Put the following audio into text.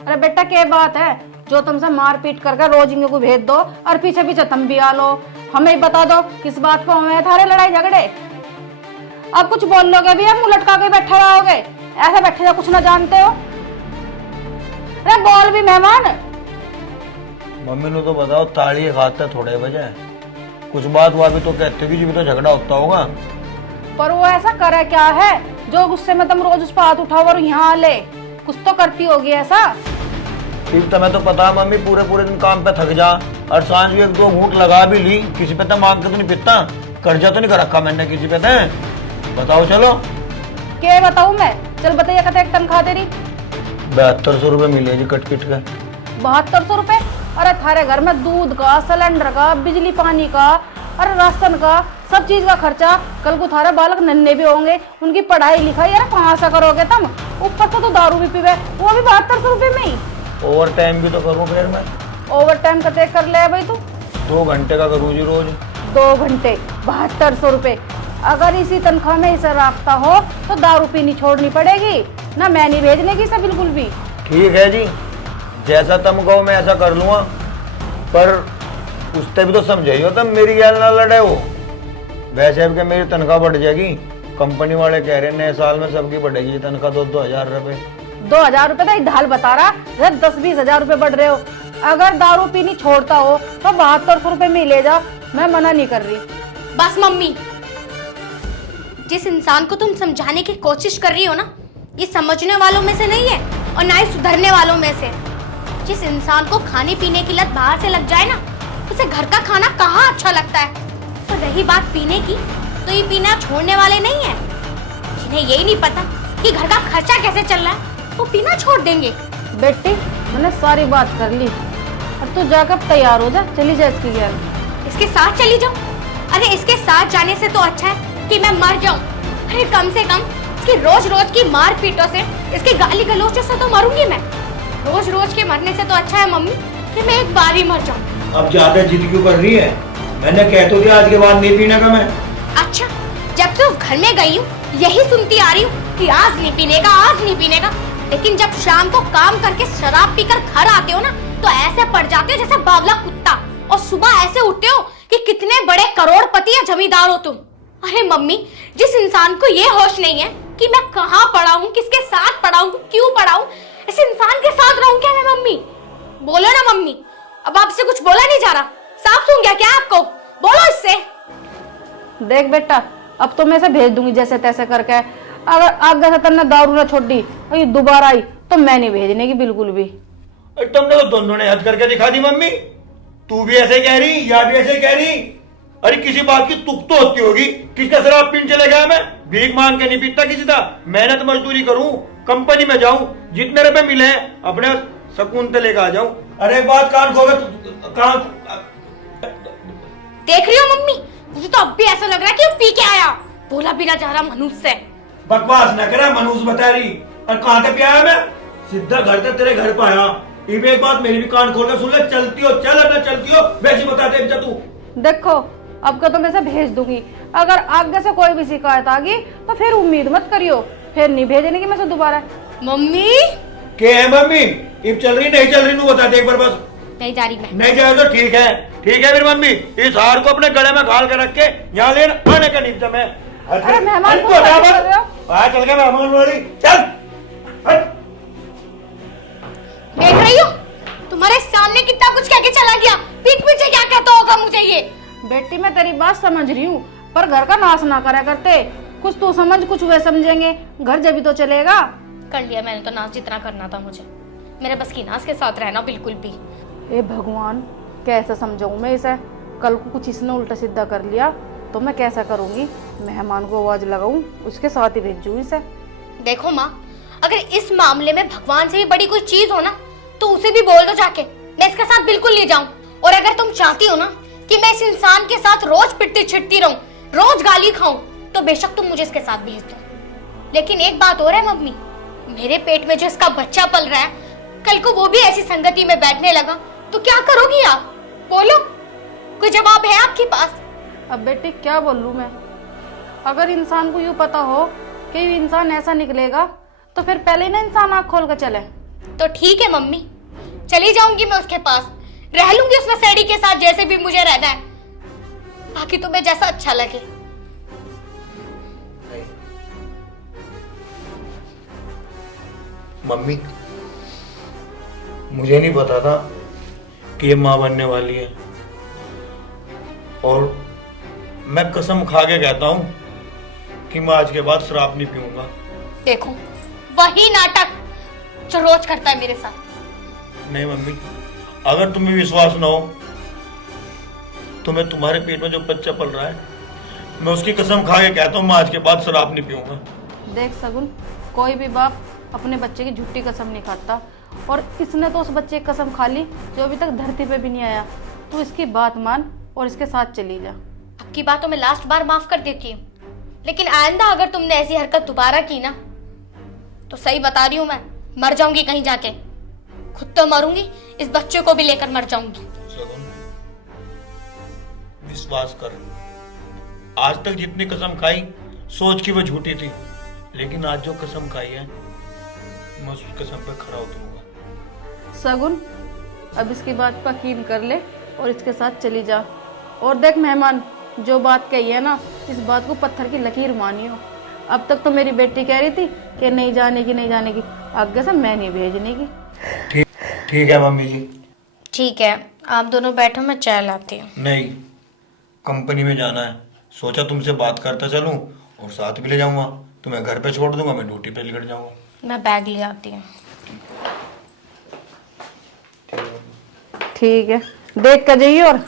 अरे बेटा क्या बात है, जो तुमसे मार पीट करके रोज इनको को भेज दो और पीछे पीछे तुम भी आ लो। हमें ही बता दो किस बात पर हमें थारे लड़ाई झगड़े। अब कुछ बोल लोगे भी, हम लटका के बैठे रहोगे, ऐसे बैठे जो कुछ ना जानते हो। अरे बोल भी मेहमान। मम्मी ने तो बताओ ताली खाते थोड़े बजे कुछ बात हुआ भी तो कहते कि जी भी तो झगड़ा होता होगा। पर वो ऐसा करे क्या है जो गुस्से में तुम रोज उस पर हाथ उठाओ और यहाँ ले, कुछ तो करती होगी ऐसा। ठीक तुम्हें तो पता मम्मी पूरे पूरे दिन काम पे थक जा और सांझ भी एक दो घूंट लगा भी ली, किसी पे तो मांग के तो नहीं पीता, कर्जा तो नहीं कर रखा मैंने किसी पे। बताओ चलो क्या बताऊं मैं, चल बताइए कहते एक तनख्वाह तेरी 7200 रुपये मिले जी कट पिट के। 7200 रुपए? अरे थारे घर में दूध का, सिलेंडर का, बिजली पानी का, अरे राशन का, सब चीज का खर्चा। कल को थारे बालक नन्हे भी होंगे, उनकी पढ़ाई लिखाई यार कहाँ से करोगे तुम? ऊपर से तो दारू भी पीवे, वो भी 7200 रुपये में ही। ओवर टाइम भी तो करूँ फिर मैं। ओवर टाइम कते कर ले भाई तू? 2 घंटे का करूँ जी रोज। 2 घंटे 7200 रुपये। अगर इसी तनख्वाह में इसे रखता हो तो दारू पीनी छोड़नी पड़ेगी ना, मैं नहीं भेजने की इसे बिल्कुल भी। ठीक है जी, जैसा तुम कहो मैं ऐसा कर लूँगा, पर उससे भी तो समझाइयो तुम, मेरी गैल ना लड़े हो। वैसे अब क्या मेरी तनख्वाह बढ़ जाएगी, कंपनी वाले कह रहे हैं नए साल में सबकी बढ़ेगी तनख्वाह 2-2 हजार रुपये। 2000 रुपये तो ढाल बता रहा, 10-20 हजार रुपये बढ़ रहे हो। अगर दारू पीनी छोड़ता हो तो 7200 रुपये में ले जा, मैं मना नहीं कर रही। बस मम्मी, जिस इंसान को तुम समझाने की कोशिश कर रही हो ना, ये समझने वालों में से नहीं है और ना ही सुधरने वालों में से। जिस इंसान को खाने पीने की लत बाहर से लग जाए ना, उसे घर का खाना कहाँ अच्छा लगता है। तो रही बात पीने की, तो ये पीना छोड़ने वाले नहीं है। जिन्हें यही नहीं पता कि घर का खर्चा कैसे चल रहा है, वो पीना छोड़ देंगे। बेटी मैंने सारी बात कर ली, अब तू जाकर तैयार हो जा, चली जा इसकी गैल। इसके साथ चली जाऊं? अरे इसके साथ जाने से तो अच्छा है कि मैं मर जाऊं। अरे कम से कम इसकी रोज रोज की मार पीटों से, इसकी गाली गलोचों से तो मरूंगी मैं। रोज रोज के मरने से तो अच्छा है मम्मी कि मैं एक बार ही मर जाऊं। अब ज्यादा जिद क्यों कर रही है? मैंने कह तो दिया आज के बाद नहीं पीने का मैं। अच्छा, जब से उस घर में गई हूँ यही सुनती आ रही हूँ कि आज नहीं पीने का, आज नहीं पीने का। लेकिन जब शाम को काम करके शराब पीकर घर आते हो ना, तो ऐसे पड़ जाते हो जैसे बावला कुत्ता, और सुबह ऐसे उठते हो कि कितने बड़े करोड़पति या जमींदार हो तुम। अरे मम्मी, जिस इंसान को ये होश नहीं है कि मैं कहाँ पड़ा हूँ, किसके साथ पड़ा हूँ, क्यों पड़ा हूँ, इस इंसान के साथ रहूं क्या मैं? मम्मी बोलो ना मम्मी, अब आपसे कुछ बोला नहीं जा रहा, साफ सुन गया क्या आपको? बोलो इससे। देख बेटा, अब तो मैं इसे भेज दूंगी जैसे तैसे करके। अगर आगे से तुमने दारू ना छोड़ दी और ये दोबारा आई तो मैं नहीं भेजने की बिल्कुल भी। तुमने तो दोनों ने हद करके दिखा दी मम्मी, तू भी ऐसे कह रही या भी ऐसे कह रही। अरे किसी बात की तुक तो होती होगी, किसका शराब पीने चले गया मैं? भीख मांग के नहीं पीता किसी का, मेहनत मजदूरी करूं, कंपनी में जाऊं, जितने रुपए मिले अपने सुकून से लेकर आ जाऊं। अरे बात कान खोगे कान। देख रही हो मम्मी, मुझे तो अब भी ऐसा लग रहा है कि वो पी के आया, बोला भी ना जा रहा मनुष्य से। बकवास न करा, मनुष्य बता रही। और कहां तक आया मैं? सीधा घर तक तेरे घर पे आया। एक बात मेरी भी कान खोल कर सुन ले, चलती हो चल, न चलती हो वैसी बता दे तू। देखो अब का तो मैं इसे भेज दूंगी, अगर आगे से कोई भी शिकायत आ गई तो फिर उम्मीद मत करियो, फिर नहीं भेजने की मैं से दोबारा। मम्मी क्या है मम्मी? इब चल रही नहीं चल रही तू बता दे एक बार बस। नहीं जा रही मैं। नहीं जाए तो ठीक है, ठीक है फिर मम्मी इस हार को अपने गले में घाल के रख के यहाँ लेना आने का निपटा मैं। अरे मेहमान को क्या कर रहे हो? चल गया मेहमान वाली, चल। देख रही हो तुम्हारे सामने कितना कुछ कह के चला गया, पीठ पीछे क्या कहता होगा मुझे ये। बेटी मैं तेरी बात समझ रही हूँ, पर घर का नाश ना करा करते, कुछ तू समझ कुछ वे समझेंगे, घर जब भी तो चलेगा। कर लिया मैंने तो नाश जितना करना था मुझे, मेरे बस की नाश के साथ रहना बिल्कुल भी। ए भगवान, कैसे समझाऊं मैं इसे? कल को कुछ इसने उल्टा सीधा कर लिया तो मैं कैसा करूंगी? मेहमान को आवाज लगाऊं, उसके साथ ही भेजूं इसे। देखो माँ, अगर इस मामले में भगवान से भी बड़ी कोई चीज हो ना, तो उसे भी बोल दो जाके, मैं इसके साथ बिल्कुल नहीं जाऊं। और अगर तुम चाहती हो ना कि मैं इस इंसान के साथ रोज पिटती छिटती रहूं, रोज गाली खाऊं, तो बेशक तुम मुझे इसके साथ भेज दो। लेकिन एक बात और है मम्मी, मेरे पेट में जो इसका बच्चा पल रहा है, कल को वो भी ऐसी संगति में बैठने लगा तो क्या करोगी आप? बोलो, कोई जवाब है आपके पास? अब बेटी क्या बोलूं मैं? अगर इंसान को यूं पता हो कि ये इंसान ऐसा निकलेगा तो फिर पहले ही ना इंसान आँख खोल कर चले। तो ठीक है मम्मी, चली जाऊंगी मैं उसके पास, रह लूंगी उसमें सैडी के साथ जैसे भी मुझे रहना है, बाकी तुम्हें जैसा अच्छा लगे। मम्मी, मुझे नहीं पता था कि ये माँ बनने वाली है, और मैं कसम खा के कहता हूँ कि मैं आज के बाद शराब नहीं पीऊंगा। देखो वही नाटक जो रोज करता है मेरे साथ। नहीं मम्मी, अगर तुम्हें विश्वास ना हो तो मैं तुम्हारे पेट में जो बच्चा पल रहा है, मैं उसकी कसम खा के कहता हूँ मैं आज के बाद शराब नहीं पीऊंगा। देख सगुन, कोई भी बाप अपने बच्चे की झूठी कसम नहीं खाता, और इसने तो उस बच्चे की कसम खा ली जो अभी तक धरती पे भी नहीं आया। तू इसकी बात मान और इसके साथ चली जा। आपकी बात तो मैं लास्ट बार माफ कर देती हूँ, लेकिन आइंदा अगर तुमने ऐसी हरकत दोबारा की ना, तो सही बता रही हूँ, मैं मर जाऊंगी कहीं जाके। खुद तो मरूंगी, इस बच्चे को भी लेकर मर जाऊंगी। विश्वास कर, आज तक जितनी कसम खाई सोच की वो झूठी थी, लेकिन आज जो कसम खाई है मैं उस कसम पे खड़ा उतरूंगा। सगुन, अब इसकी बात पर यकीन कर ले और इसके साथ चली जा। और देख मेहमान, जो बात कही है ना, इस बात को पत्थर की लकीर मानियो। अब तक तो मेरी बेटी कह रही थी कि नहीं जाने की, नहीं जाने की, आगे से मैं नहीं भेजने की। ठीक है मम्मी जी। ठीक है, आप दोनों बैठो, मैं चाय लाती हूँ। नहीं, कंपनी में जाना है, सोचा तुमसे बात करता चलूं और साथ भी ले जाऊंगा। तुम्हें घर पे छोड़ दूंगा, मैं ड्यूटी पे निकल जाऊंगा। मैं बैग ले आती हूँ। ठीक है, देख कर जाइए और